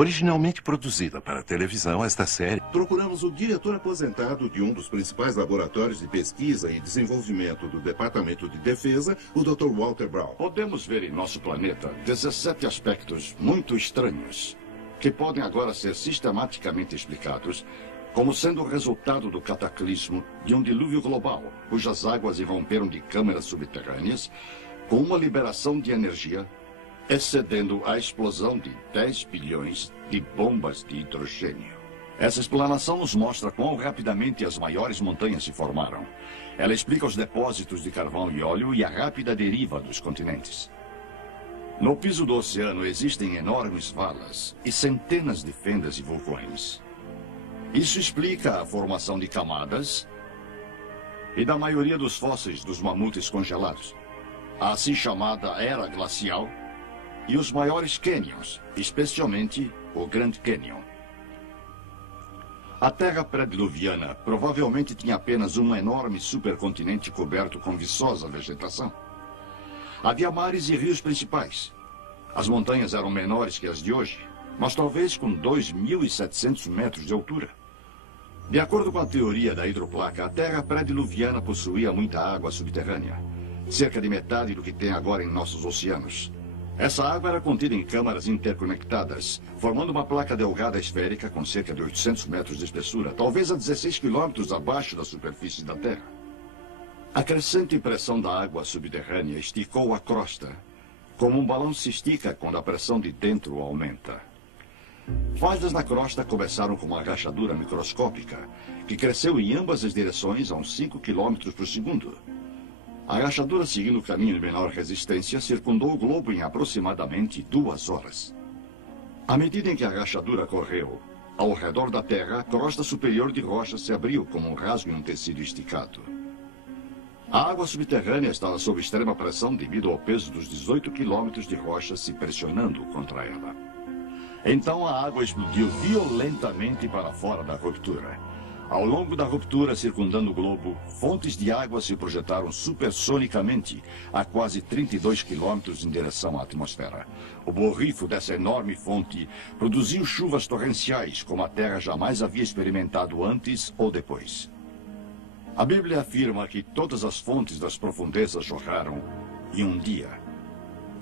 Originalmente produzida para televisão, esta série... Procuramos o diretor aposentado de um dos principais laboratórios de pesquisa e desenvolvimento do Departamento de Defesa, o Dr. Walter Brown. Podemos ver em nosso planeta 17 aspectos muito estranhos que podem agora ser sistematicamente explicados como sendo o resultado do cataclismo de um dilúvio global, cujas águas irromperam de câmeras subterrâneas com uma liberação de energia excedendo a explosão de 10 bilhões de bombas de hidrogênio. Essa explanação nos mostra quão rapidamente as maiores montanhas se formaram. Ela explica os depósitos de carvão e óleo e a rápida deriva dos continentes. No piso do oceano existem enormes valas e centenas de fendas e vulcões. Isso explica a formação de camadas e da maioria dos fósseis dos mamutes congelados, a assim chamada era glacial, e os maiores cânions, especialmente o Grand Canyon. A Terra pré-diluviana provavelmente tinha apenas um enorme supercontinente coberto com viçosa vegetação. Havia mares e rios principais. As montanhas eram menores que as de hoje, mas talvez com 2.700 metros de altura. De acordo com a teoria da hidroplaca, a Terra pré-diluviana possuía muita água subterrânea, cerca de metade do que tem agora em nossos oceanos. Essa água era contida em câmaras interconectadas, formando uma placa delgada esférica com cerca de 800 metros de espessura, talvez a 16 quilômetros abaixo da superfície da Terra. A crescente pressão da água subterrânea esticou a crosta, como um balão se estica quando a pressão de dentro aumenta. Falhas na crosta começaram com uma rachadura microscópica, que cresceu em ambas as direções a uns 5 quilômetros por segundo. A rachadura, seguindo o caminho de menor resistência, circundou o globo em aproximadamente 2 horas. À medida em que a rachadura correu, ao redor da Terra, a crosta superior de rocha se abriu como um rasgo em um tecido esticado. A água subterrânea estava sob extrema pressão devido ao peso dos 18 quilômetros de rocha se pressionando contra ela. Então a água explodiu violentamente para fora da ruptura. Ao longo da ruptura circundando o globo, fontes de água se projetaram supersonicamente a quase 32 quilômetros em direção à atmosfera. O borrifo dessa enorme fonte produziu chuvas torrenciais como a Terra jamais havia experimentado antes ou depois. A Bíblia afirma que todas as fontes das profundezas jorraram em um dia.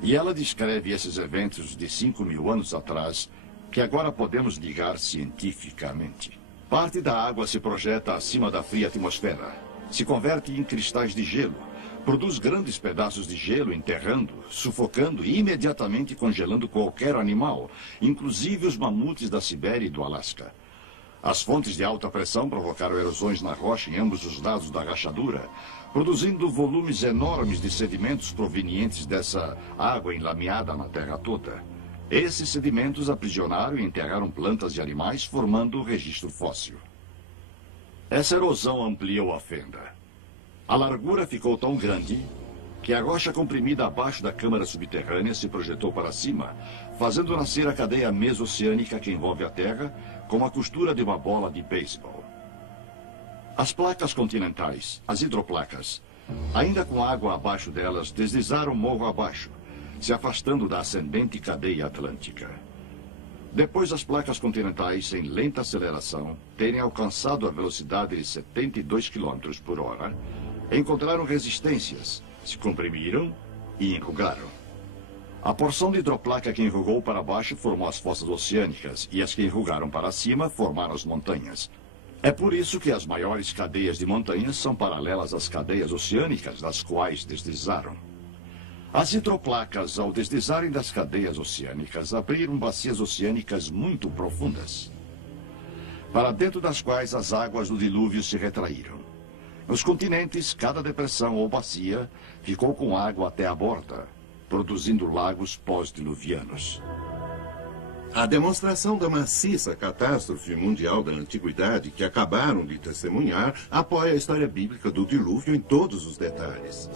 E ela descreve esses eventos de 5.000 anos atrás, que agora podemos ligar cientificamente. Parte da água se projeta acima da fria atmosfera, se converte em cristais de gelo, produz grandes pedaços de gelo enterrando, sufocando e imediatamente congelando qualquer animal, inclusive os mamutes da Sibéria e do Alasca. As fontes de alta pressão provocaram erosões na rocha em ambos os lados da rachadura, produzindo volumes enormes de sedimentos provenientes dessa água enlameada na Terra toda. Esses sedimentos aprisionaram e enterraram plantas e animais, formando o registro fóssil. Essa erosão ampliou a fenda. A largura ficou tão grande que a rocha comprimida abaixo da câmara subterrânea se projetou para cima, fazendo nascer a cadeia mesoceânica que envolve a Terra, como a costura de uma bola de beisebol. As placas continentais, as hidroplacas, ainda com água abaixo delas, deslizaram morro abaixo, se afastando da ascendente cadeia atlântica. Depois das placas continentais, em lenta aceleração, terem alcançado a velocidade de 72 km por hora, encontraram resistências, se comprimiram e enrugaram. A porção de hidroplaca que enrugou para baixo formou as fossas oceânicas, e as que enrugaram para cima formaram as montanhas. É por isso que as maiores cadeias de montanhas são paralelas às cadeias oceânicas, das quais deslizaram. As hidroplacas, ao deslizarem das cadeias oceânicas, abriram bacias oceânicas muito profundas, para dentro das quais as águas do dilúvio se retraíram. Nos continentes, cada depressão ou bacia ficou com água até a borda, produzindo lagos pós-diluvianos. A demonstração da maciça catástrofe mundial da antiguidade que acabaram de testemunhar apoia a história bíblica do dilúvio em todos os detalhes.